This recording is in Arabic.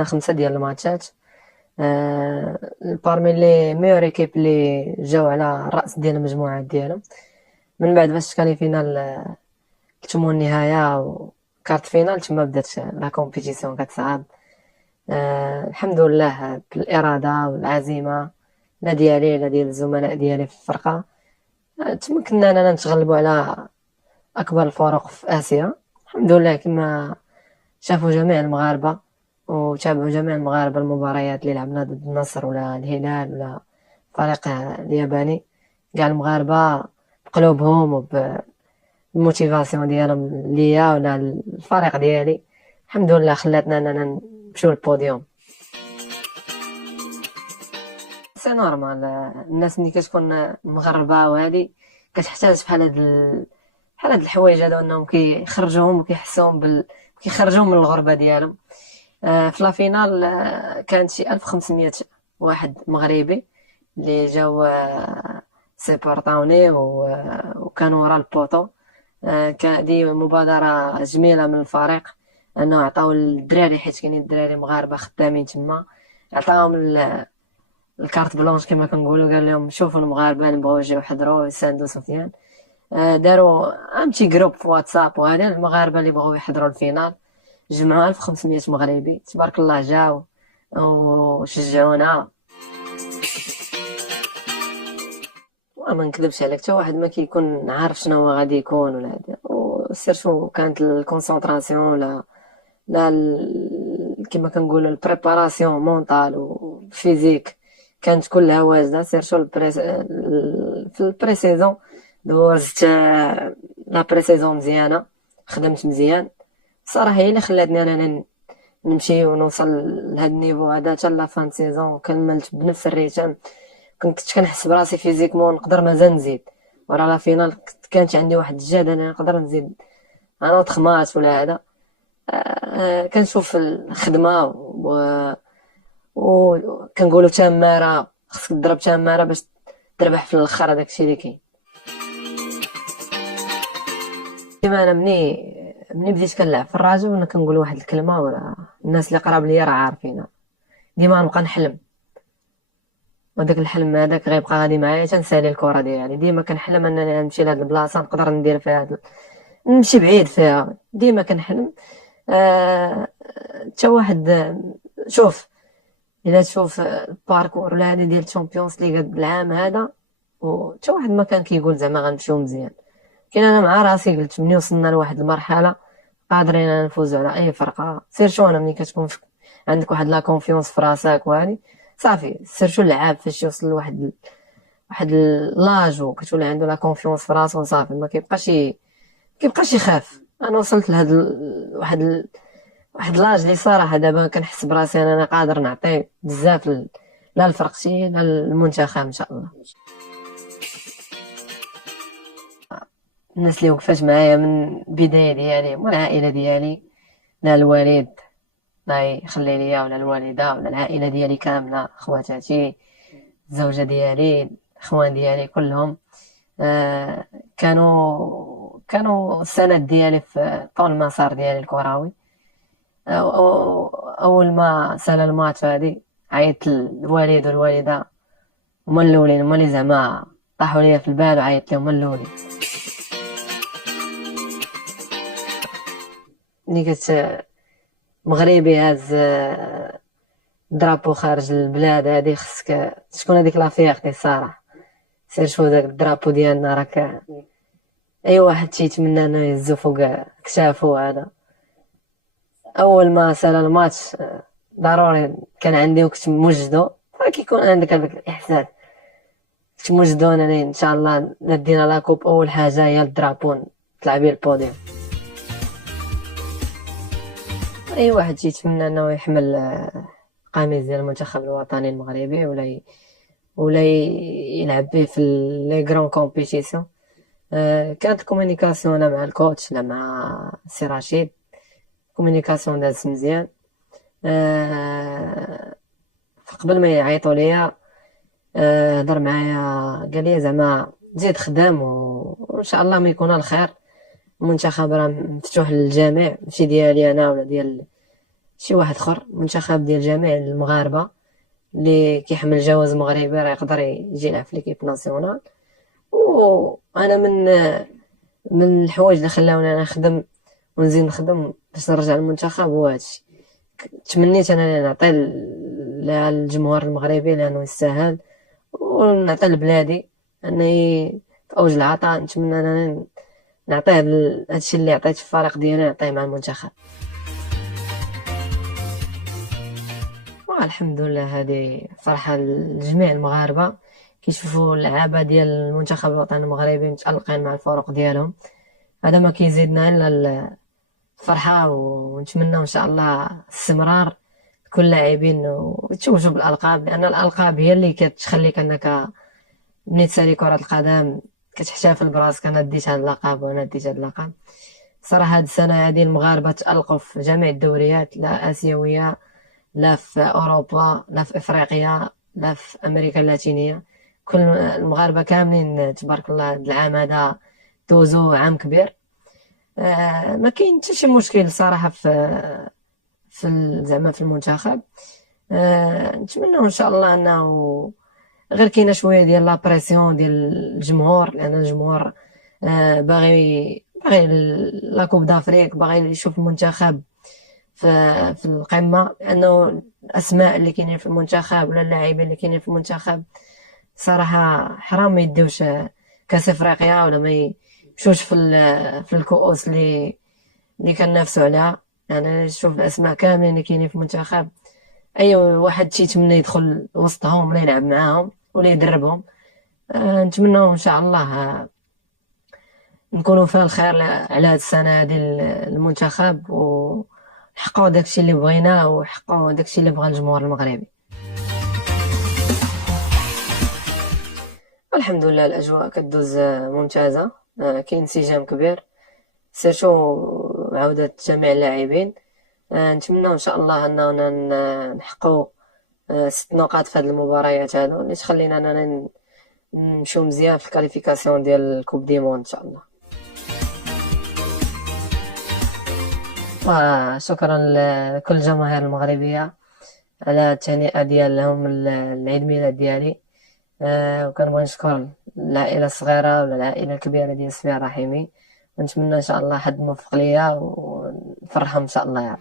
5 ديال الماتشات. بارمي لي ميور ايكيب اللي جاو على الراس ديال المجموعات ديالهم. من بعد فاش كاليفينا كتموا النهايه وكارت فينال، تما بدات لا كومبيتيسيون كتصعب. الحمد لله بالاراده والعزيمه، لا ديالي لا ديال الزملاء ديالي في الفرقه. تمكنا اننا نتغلبوا على اكبر الفرق في اسيا الحمد لله، كما شافوا جميع المغاربه وتابعوا جميع المغاربه المباريات اللي لعبنا ضد النصر ولا الهلال ولا الفريق الياباني. كاع المغاربه بقلوبهم وبالموتيفاسيون ديالهم ليا ولا الفريق ديالي، الحمد لله خلاتنا اننا نمشيو للبوديوم. سي نورمال، الناس ملي كتكون مغربه وهادي كتحتاج بحال هاد الحوايج هادو، انهم كيخرجوهم وكيحسوهم كيخرجوهم من الغربه ديالهم. في لا فينال كانت شي 1500 واحد مغربي اللي جاو سيبورطاوني وكانوا ورا البوطو. دي مبادرة جميلة من الفريق، انه عطاو الدراري، حيت كاينين الدراري مغاربة خدامين تما، عطاهم الكارت بلونش كما كنقولوا. قال لهم شوفوا المغاربة اللي بغاو يجيو يحضروا يساندوا سفيان. داروا امتي جروب في واتساب، وهذا المغاربة اللي بغاو يحضروا الفينال جمعوا 1500 مغربي تبارك الله، جاو وشجعونا. وما نكذبش عليك، حتى واحد ما كيكون عارف شنو هو غادي يكون ولا هذا، وسيرتو كانت الكونسونطراسيون لا كما كنقولوا البريباراسيون مونطال وفيزيك كانت كلها واجده. سيرتو في البريسيزون دوزت لا بريسيزون مزيانه، خدمت مزيان صراحه، هي اللي خلاتني انا نمشي ونوصل لهاد النيفو هذا. حتى لا فان سيزون كملت بنفس الريتم، كنت كنحس براسي فيزيكمون نقدر مازال نزيد. ورا لا فينال كانت عندي واحد الجهد انا نقدر نزيد، انا وتخمات ولا هذا. كنشوف الخدمه وكنقولوا تماره، خصك تضرب تماره باش تربح في الاخر، هذاك الشيء اللي كاين. كيما انا مني بديت كنلعب في الرجاء، وانا كنقول واحد الكلمه، ولا الناس اللي قراب ليا راه عارفينها، ديما نبقى نحلم، وداك الحلم هذاك غيبقى غادي معايا تنسالي الكره ديالي. ديما كنحلم انني نمشي لهاد البلاصه، نقدر ندير فيها نمشي بعيد فيها، ديما كنحلم. حتى واحد شوف، الا تشوف الباركور ولا هذه ديال الشامبيونز ليغ العام هذا، وحتى واحد ما كان كيقول زعما غنمشيو مزيان. كاين انا مع راسي قلت ملي وصلنا لواحد المرحله قادرين نفوزوا على اي فرقه. سيرتو انا ملي كتكون عندك واحد لا كونفيونس في راسك وهاني صافي، سيرتو اللعاب فاش يوصل واحد لاج وكتولي عنده لا كونفيونس في راسو صافي، ما كيبقاش يخاف. انا وصلت لهاد واحد لاج اللي صراحه دابا كنحس براسي انا قادر نعطي بزاف لا لفرقتي لا للمنتخب ان شاء الله. الناس اللي وقفات معايا من البدايه ديالي والعائله ديالي، لا الوالد الله يخلي ليا ولا الوالده ولا العائله ديالي كامله، خواتاتي، الزوجه ديالي، الاخوان ديالي كلهم. كانوا السند ديالي في طول المسار ديالي الكروي. اول ما سال الماتش هادي عيطت الوالد والوالده، هما الاولين، هما اللي زعما طاحوا ليا في البال، وعيطت لهم هما الاولين. ملي كنت مغربي هاز درابو خارج البلاد هادي، خصك تكون هذيك لا فيغتي الصراحه. سيرتو داك الدرابو ديالنا راك اي واحد تيتمنى انه يهزو فوق كتافو. هذا اول ما سال الماتش ضروري كان عندي وقت موجدو، فكيكون عندك هذاك الاحساس كنت موجدو انني ان شاء الله ندينا لاكوب. اول حاجه هي الدرابون طلع بيه البوديوم. اي واحد تيتمنى انه يحمل قميص ديال المنتخب الوطني المغربي ولا يلعب به في لي غران كومبيتيسيون. كانت كومونيكاسيون لا مع الكوتش لا مع سي رشيد، كومونيكاسيون دازت مزيان. قبل ما يعيطوا ليا هضر معايا، قال لي زعما زيد خدام وان شاء الله ما يكون الخير. المنتخب راه مفتوح للجميع، ماشي ديالي انا ولا ديال شي واحد اخر، منتخب ديال جميع المغاربه اللي كيحمل جواز مغربي راه يقدر يجي يلعب في ليكيب ناسيونال. وانا من الحوايج اللي خلاوني انا نخدم ونزيد نخدم باش نرجع للمنتخب هو هادشي. تمنيت انا نعطي للجمهور المغربي لانه يستاهل، ونعطي لبلادي انه اوج العطاء. نتمنى انا نعطيه هادشي اللي عطيت في الفريق ديالي نعطيه مع المنتخب. والحمد لله هذه فرحة لجميع المغاربة كيشوفوا اللعابة ديال المنتخب الوطني المغربي متألقين مع الفرق ديالهم. هذا ما كيزيدنا إلا الفرحة، ونتمنى إن شاء الله الاستمرار لكل لاعبين ويتوجوا بالألقاب، لأن الألقاب هي اللي كتخليك أنك ملي تسالي كرة القدم كتحتفل براسك أنا ديت هاد اللقب وأنا ديت هاد اللقب. صراحة هاد السنة هادي المغاربة تألقوا في جميع الدوريات، لا آسيوية لا في أوروبا لا في إفريقيا لا في أمريكا اللاتينية. كل المغاربة كاملين تبارك الله هاد العام هذا دوزو عام كبير. ما كاين حتى شي مشكل صراحة زعما في المنتخب. نتمنى إن شاء الله أنه غير كاينة شوية ديال لا بريسيون ديال الجمهور، لأن الجمهور باغي لا كوب دافريك، باغي يشوف المنتخب في القمة، لأنه الأسماء اللي كاينين في المنتخب ولا اللاعبين اللي كاينين في المنتخب صراحة حرام ما يديوش كأس إفريقيا ولا ما يمشوش في الكؤوس اللي كننافسوا عليها. يعني شوف الأسماء كاملين اللي كاينين في المنتخب، أي واحد تيتمنى يدخل وسطهم ولا يلعب معاهم ولا يدربهم. نتمنى إن شاء الله نكونوا فيها الخير على هاد السنة هادي المنتخب، ونحققوا داكشي اللي بغيناه وحققوا داكشي اللي بغا الجمهور المغربي. والحمد لله الأجواء كدوز ممتازة. كاين انسجام كبير سيرتو عودة جميع اللاعبين. نتمنى إن شاء الله أننا نحققوا 6 نقاط في هاد المباريات هادو اللي تخلينا أننا نمشيو مزيان في الكاليفيكاسيون ديال الكوب دي موند إن شاء الله. وشكرا لكل الجماهير المغربية على التهنئة ديالهم العيد ميلاد ديالي. وكنبغي نشكر العائلة الصغيرة ولا العائلة الكبيرة ديال سفيان الرحيمي، ونتمنى إن شاء الله حد موفق ليا ونفرحهم إن شاء الله.